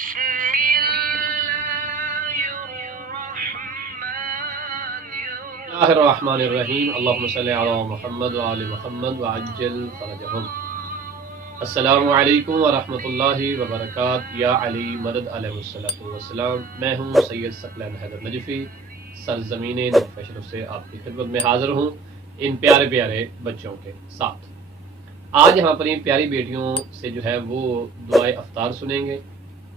बिस्मिल्लाहिर्रहमानिर्रहीम अल्लाहुम्मा सल्लि अला मुहम्मद व आलि मुहम्मद व अज्जिल फरजहुम। अस्सलामु अलैकुम व रहमतुल्लाहि व बरकातहू। या अली मदद अलैहिस्सलातु वस्सलाम। मैं हूँ सैयद सकलैन हैदर नजफी, सरजमीन नजफ़ शरीफ से आपकी खिदमत में हाजिर हूँ इन प्यारे प्यारे बच्चों के साथ। आज हम अपनी प्यारी बेटियों से जो है वो दुआए अफ्तार सुनेंगे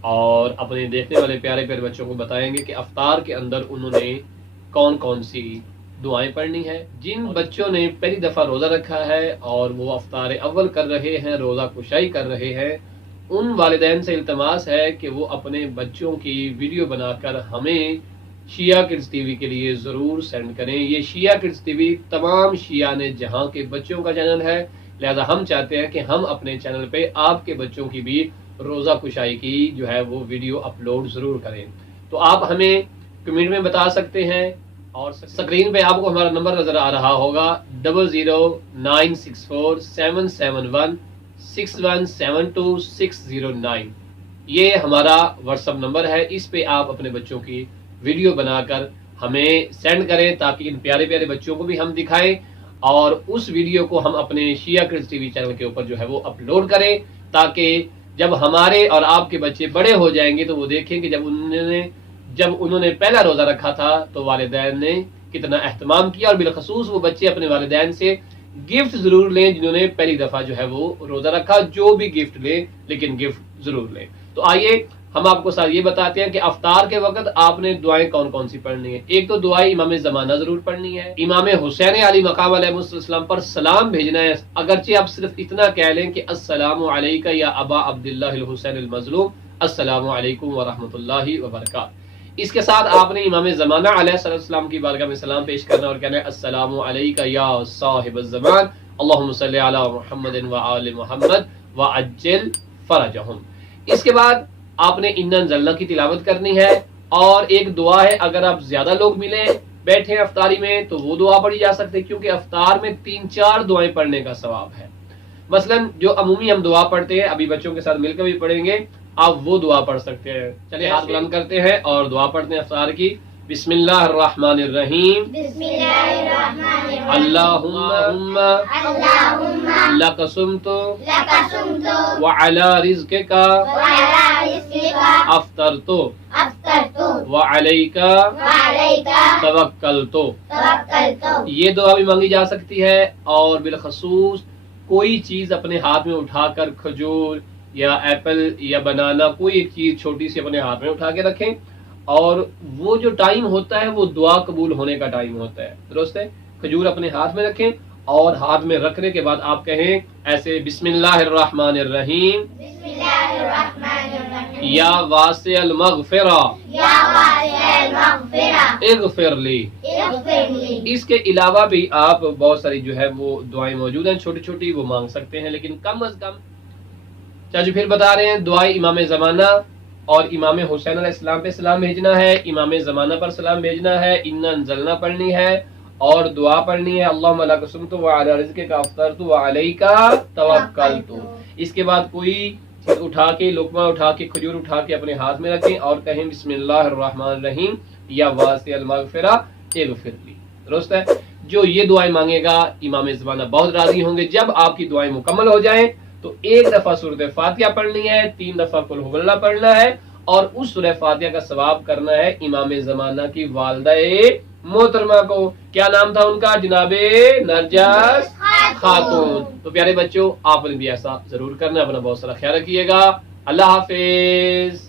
और अपने देखने वाले प्यारे प्यारे बच्चों को बताएंगे कि अफ्तार के अंदर उन्होंने कौन कौन सी दुआएं पढ़नी है। जिन बच्चों ने पहली दफ़ा रोज़ा रखा है और वो अफ्तार अव्वल कर रहे हैं, रोज़ा कुशाई कर रहे हैं, उन वालिदैन से इल्तमास है कि वो अपने बच्चों की वीडियो बनाकर हमें शिया किड्स टीवी के लिए ज़रूर सेंड करें। ये शिया किड्स टीवी तमाम शिया ने जहां के बच्चों का चैनल है, लिहाजा हम चाहते हैं कि हम अपने चैनल पे आपके बच्चों की भी रोज़ा कुशाई की जो है वो वीडियो अपलोड ज़रूर करें। तो आप हमें कमेंट में बता सकते हैं और स्क्रीन पे आपको हमारा नंबर नजर आ रहा होगा 009647716172 ये हमारा व्हाट्सएप नंबर है। इस पे आप अपने बच्चों की वीडियो बनाकर हमें सेंड करें ताकि इन प्यारे प्यारे बच्चों को भी हम दिखाएं और उस वीडियो को हम अपने शिया किड्स टीवी चैनल के ऊपर जो है वो अपलोड करें, ताकि जब हमारे और आपके बच्चे बड़े हो जाएंगे तो वो देखें कि जब उन्होंने पहला रोज़ा रखा था तो वालिदैन ने कितना एहतमाम किया। और बिलखसूस वो बच्चे अपने वालिदैन से गिफ्ट ज़रूर लें जिन्होंने पहली दफ़ा जो है वो रोज़ा रखा। जो भी गिफ्ट लें लेकिन गिफ्ट ज़रूर लें। तो आइए हम आपको साथ ये बताते हैं कि अफ्तार के वक्त आपने दुआएं कौन कौन सी पढ़नी है। एक तो दुआएं इमाम ज़माना ज़रूर पढ़नी है, इमाम हुसैन अली मकाम अलैहिस्सलाम पर सलाम भेजना है। अगरचे आप सिर्फ इतना कह लें कि अस्सलामु अलैका या अबा अब्दुल्लाह हुसैन अल मज़लूम, अस्सलामु अलैकुम व रहमतुल्लाहि व बरकातहू। इसके साथ आपने इमाम ज़माना अलैहिस्सलाम की बारगाह में सलाम पेश करना और कहना है अस्सलामु अलैका या साहिबज़ ज़मान, अल्लाहुम्मा सल्लि अला मुहम्मदिन व आलि मुहम्मद व अज्जिल फरजहुम। इसके बाद आपने इन्ना अंज़लना की तिलावत करनी है। और एक दुआ है, अगर आप ज्यादा लोग मिले बैठे अफ्तारी में तो वो दुआ पढ़ी जा सकती है, क्योंकि अफ्तार में 3-4 दुआएं पढ़ने का सवाब है। मसलन जो अमूमी हम दुआ पढ़ते हैं, अभी बच्चों के साथ मिलकर भी पढ़ेंगे, आप वो दुआ पढ़ सकते हैं। चलिए हाथ बुलंद करते हैं और दुआ पढ़ते हैं अफ्तार की। बिस्मिल्लाहिर्रहमानिर्रहीम। अल्लाहुम्मा लक सुम्तु व अला रिज़्क़िका अफ्तरतु व अलैका तवक्कलतु। ये दुआ भी मांगी जा सकती है। और बिलखसूस कोई चीज अपने हाथ में उठाकर, खजूर या एप्पल या बनाना, कोई एक चीज छोटी सी अपने हाथ में उठा के रखें और वो जो टाइम होता है वो दुआ कबूल होने का टाइम होता है। दुरुस्त है। खजूर अपने हाथ में रखें और हाथ में रखने के बाद आप कहें ऐसे बिस्मिल्लाहिर्रहमानिर्रहीम या वासिअल मग़फ़िरा इग़फ़िरली। इसके अलावा भी आप बहुत सारी जो है वो दुआएं मौजूद हैं, छोटी छोटी, वो मांग सकते हैं, लेकिन कम अज कम चाचू फिर बता रहे हैं दुआएं इमाम ज़माना और इमाम हुसैन अलैहिस्सलाम पे सलाम भेजना है, इमाम ज़माना पर सलाम भेजना है, इन्ना अंज़लना पढ़नी है और दुआ पढ़नी है अल्लाहुम्मा लक सुम्तु व अला रिज़्क़िका अफ्तरतु व अलैका तवक्कलतु। इसके बाद कोई चीज उठा के, लुक़मा उठा के, खजूर उठा के अपने हाथ में रखें और कहें बिस्मिल्लाहिर्रहमानिर्रहीम या वासिअल मग़फ़िरा इग़फ़िरली। दुरुस्त है। जो ये दुआएं मांगेगा इमाम ज़माना बहुत राजी होंगे। जब आपकी दुआएं मुकम्मल हो जाएं तो एक दफा सूरत फातिहा पढ़नी है, 3 दफा कुल हुवल्लाह पढ़ना है और उस सूरह फातिहा का सवाब करना है इमाम ज़माना की वालिदा मोहतरमा को। क्या नाम था उनका? जनाबे नरजस खातून। तो प्यारे बच्चों, आपने भी ऐसा जरूर करना है। अपना बहुत सारा ख्याल रखिएगा। अल्लाह हाफिज।